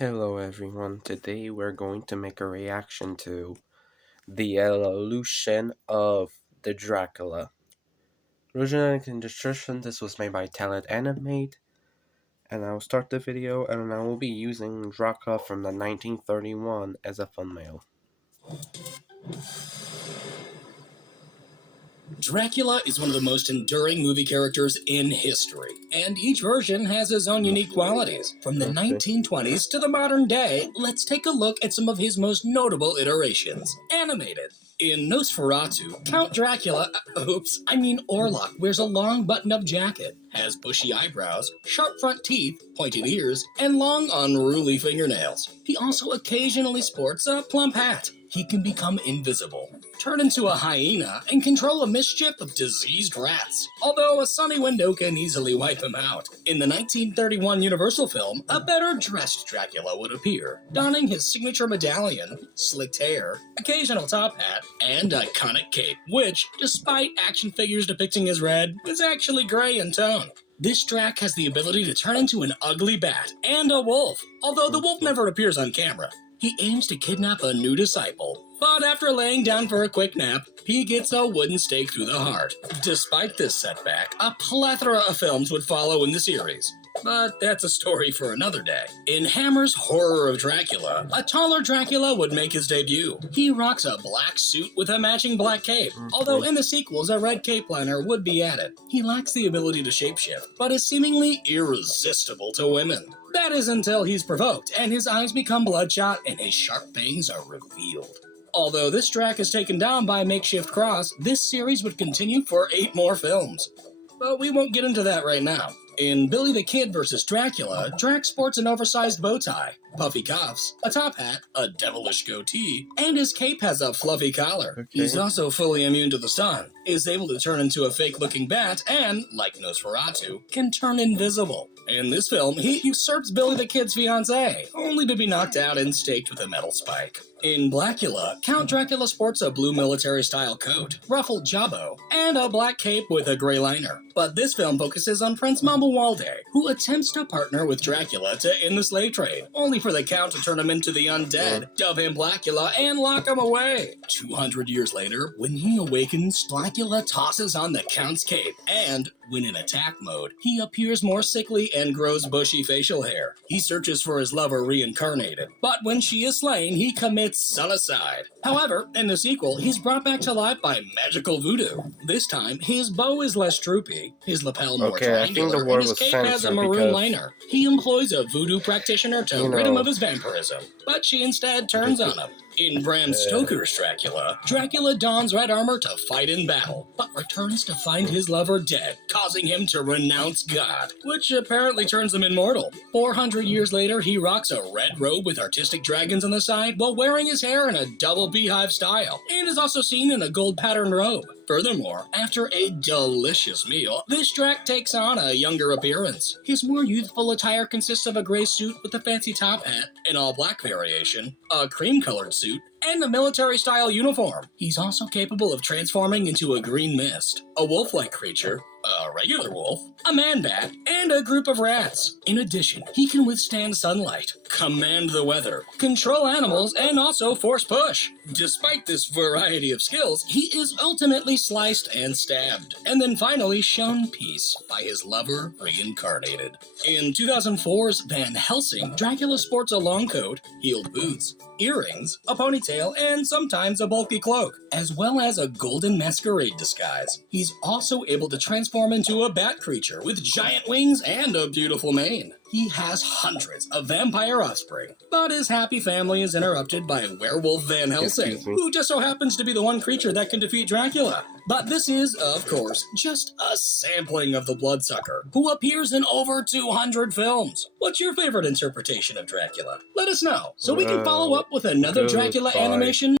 Hello everyone, today we're going to make a reaction to the evolution of the Dracula. Originally in description, this was made by Talent Animate, and I will start the video and I will be using Dracula from the 1931 as a thumbnail. Dracula is one of the most enduring movie characters in history, and each version has its own unique qualities. From the 1920s to the modern day, let's take a look at some of his most notable iterations. Animated. In Nosferatu, Count Dracula, Orlok, wears a long button-up jacket, has bushy eyebrows, sharp front teeth, pointed ears, and long, unruly fingernails. He also occasionally sports a plump hat. He can become invisible, turn into a hyena, and control a mischief of diseased rats, although a sunny window can easily wipe him out. In the 1931 Universal film, a better-dressed Dracula would appear, donning his signature medallion, slicked hair, occasional top hat, and iconic cape, which, despite action figures depicting as red, is actually gray in tone. This Drac has the ability to turn into an ugly bat and a wolf, although the wolf never appears on camera. He aims to kidnap a new disciple, but after laying down for a quick nap, he gets a wooden stake through the heart. Despite this setback, a plethora of films would follow in the series. But that's a story for another day. In Hammer's Horror of Dracula, a taller Dracula would make his debut. He rocks a black suit with a matching black cape, although in the sequels a red cape liner would be added. He lacks the ability to shapeshift, but is seemingly irresistible to women. That is until he's provoked, and his eyes become bloodshot and his sharp fangs are revealed. Although this Drac is taken down by a makeshift cross, this series would continue for 8 more films. But we won't get into that right now. In Billy the Kid vs. Dracula, Drac sports an oversized bow tie, puffy cuffs, a top hat, a devilish goatee, and his cape has a fluffy collar. He's also fully immune to the sun, is able to turn into a fake-looking bat, and, like Nosferatu, can turn invisible. In this film, he usurps Billy the Kid's fiancée, only to be knocked out and staked with a metal spike. In Blackula, Count Dracula sports a blue military-style coat, ruffled jabot, and a black cape with a gray liner. But this film focuses on Prince Mabelwalde, who attempts to partner with Dracula to end the slave trade, only for the Count to turn him into the undead, dub him Blackula, and lock him away. 200 years later, when he awakens, Blackula tosses on the Count's cape, and, when in attack mode, he appears more sickly and grows bushy facial hair. He searches for his lover reincarnated, but when she is slain, he commits suicide. However, in the sequel, he's brought back to life by magical voodoo. This time, his bow is less droopy, his lapel more triangular, and his cape has a maroon liner. He employs a voodoo practitioner to rid him of his vampirism, but she instead turns on him. In Bram Stoker's Dracula, Dracula dons red armor to fight in battle, but returns to find his lover dead, causing him to renounce God, which apparently turns him immortal. 400 years later, he rocks a red robe with artistic dragons on the side while wearing his hair in a double beehive style, and is also seen in a gold-patterned robe. Furthermore, after a delicious meal, this Drac takes on a younger appearance. His more youthful attire consists of a gray suit with a fancy top hat, an all-black variation, a cream-colored suit, and a military-style uniform. He's also capable of transforming into a green mist, a wolf-like creature, a regular wolf, a man-bat, and a group of rats. In addition, he can withstand sunlight, command the weather, control animals, and also force push. Despite this variety of skills, he is ultimately sliced and stabbed, and then finally shown peace by his lover reincarnated. In 2004's Van Helsing, Dracula sports a long coat, heeled boots, earrings, a ponytail, and sometimes a bulky cloak, as well as a golden masquerade disguise. He's also able to transform into a bat creature with giant wings and a beautiful mane. He has hundreds of vampire offspring, but his happy family is interrupted by werewolf Van Helsing, who just so happens to be the one creature that can defeat Dracula. But this is, of course, just a sampling of the Bloodsucker, who appears in over 200 films. What's your favorite interpretation of Dracula? Let us know, so we can follow up with another Dracula animation